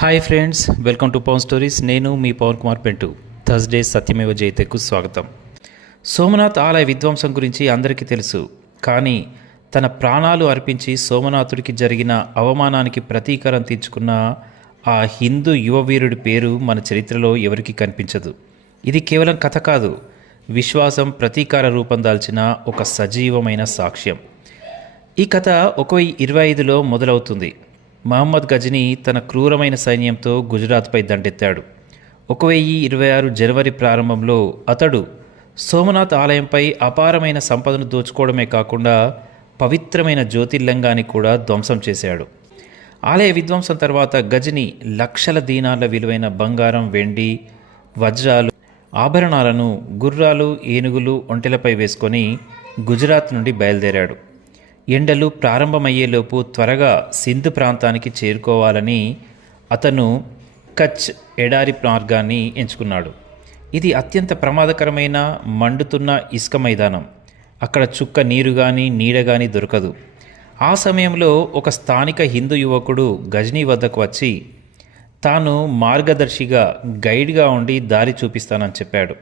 Hi friends, welcome to Pavan stories. నేను మీ Pavan Kumar Pentu. Thursday సత్యమేవ జయతేకు స్వాగతం. సోమనాథ్ ఆలయ విధ్వంసం గురించి అందరికీ తెలుసు. కానీ తన ప్రాణాలు అర్పించి సోమనాథుడికి జరిగిన అవమానానికి ప్రతీకారం తీర్చుకున్న ఆ హిందూ యువవీరుడి పేరు మన చరిత్రలో ఎవరికీ కనిపించదు. ఇది కేవలం కథ కాదు, విశ్వాసం ప్రతీకార రూపం దాల్చిన ఒక సజీవమైన సాక్ష్యం. ఈ కథ 1025లో మొదలవుతుంది. మహమ్మద్ గజనీ తన క్రూరమైన సైన్యంతో గుజరాత్పై దండెత్తాడు. 1026 జనవరి ప్రారంభంలో అతడు సోమనాథ్ ఆలయంపై అపారమైన సంపదను దోచుకోవడమే కాకుండా పవిత్రమైన జ్యోతిర్లింగాన్ని కూడా ధ్వంసం చేశాడు. ఆలయ విధ్వంసం తర్వాత గజనీ లక్షల దీనాల విలువైన బంగారం, వెండి, వజ్రాలు, ఆభరణాలను గుర్రాలు, ఏనుగులు, ఒంటెలపై వేసుకొని గుజరాత్ నుండి బయలుదేరాడు. ఎండలు ప్రారంభమయ్యేలోపు త్వరగా సింధ్ ప్రాంతానికి చేరుకోవాలని అతను కచ్ ఎడారి మార్గాన్ని ఎంచుకున్నాడు. ఇది అత్యంత ప్రమాదకరమైన మండుతున్న ఇసుక మైదానం. అక్కడ చుక్క నీరు కానీ నీడ కానీ దొరకదు. ఆ సమయంలో ఒక స్థానిక హిందూ యువకుడు గజనీ వద్దకు వచ్చి తాను మార్గదర్శిగా, గైడ్గా ఉండి దారి చూపిస్తానని చెప్పాడు.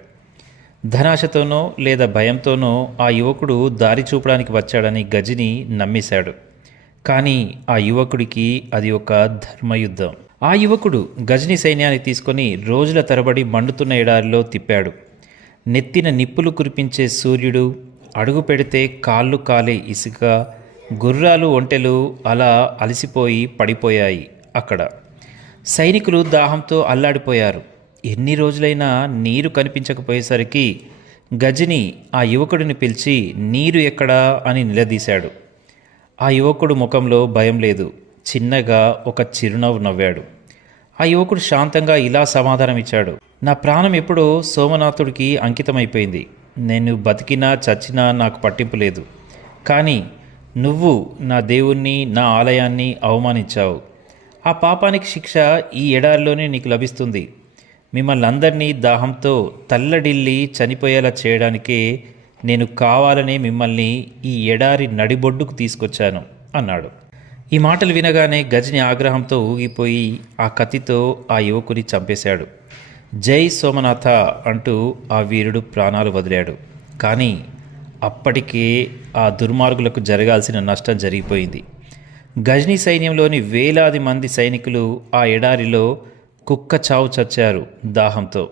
ధనాశతోనో లేదా భయంతోనో ఆ యువకుడు దారి చూపడానికి వచ్చాడని గజనీ నమ్మేశాడు. కానీ ఆ యువకుడికి అది ఒక ధర్మయుద్ధం. ఆ యువకుడు గజనీ సైన్యాన్ని తీసుకొని రోజుల తరబడి మండుతున్న ఎడారిలో తిప్పాడు. నెత్తిన నిప్పులు కురిపించే సూర్యుడు, అడుగు పెడితే కాళ్ళు కాలే ఇసుక, గుర్రాలు, ఒంటెలు అలా అలసిపోయి పడిపోయాయి. అక్కడ సైనికులు దాహంతో అల్లాడిపోయారు. ఎన్ని రోజులైనా నీరు కనిపించకపోయేసరికి గజనీ ఆ యువకుడిని పిలిచి నీరు ఎక్కడా అని నిలదీశాడు. ఆ యువకుడు ముఖంలో భయం లేదు, చిన్నగా ఒక చిరునవ్వు నవ్వాడు. ఆ యువకుడు శాంతంగా ఇలా సమాధానం ఇచ్చాడు: నా ప్రాణం ఎప్పుడో సోమనాథుడికి అంకితమైపోయింది. నేను బతికినా చచ్చినా నాకు పట్టింపు లేదు. కానీ నువ్వు నా దేవుణ్ణి, నా ఆలయాన్ని అవమానించావు. ఆ పాపానికి శిక్ష ఈ ఎడారిలోనే నీకు లభిస్తుంది. మిమ్మల్ని అందరినీ దాహంతో తల్లడిల్లి చనిపోయేలా చేయడానికే నేను కావాలనే మిమ్మల్ని ఈ ఎడారి నడిబొడ్డుకు తీసుకొచ్చాను అన్నాడు. ఈ మాటలు వినగానే గజనీ ఆగ్రహంతో ఊగిపోయి ఆ కత్తితో ఆ యువకుని చంపేశాడు. జై సోమనాథ అంటూ ఆ వీరుడు ప్రాణాలు వదిలాడు. కానీ అప్పటికే ఆ దుర్మార్గులకు జరగాల్సిన నష్టం జరిగిపోయింది. గజనీ సైన్యంలోని వేలాది మంది సైనికులు ఆ ఎడారిలో కుక్క చావు చచ్చారు దాహంతో.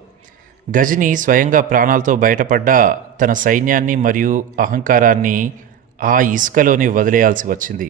గజనీ స్వయంగా ప్రాణాలతో బయటపడ్డా తన సైన్యాన్ని మరియు అహంకారాన్ని ఆ ఇసుకలోనే వదిలేయాల్సి వచ్చింది.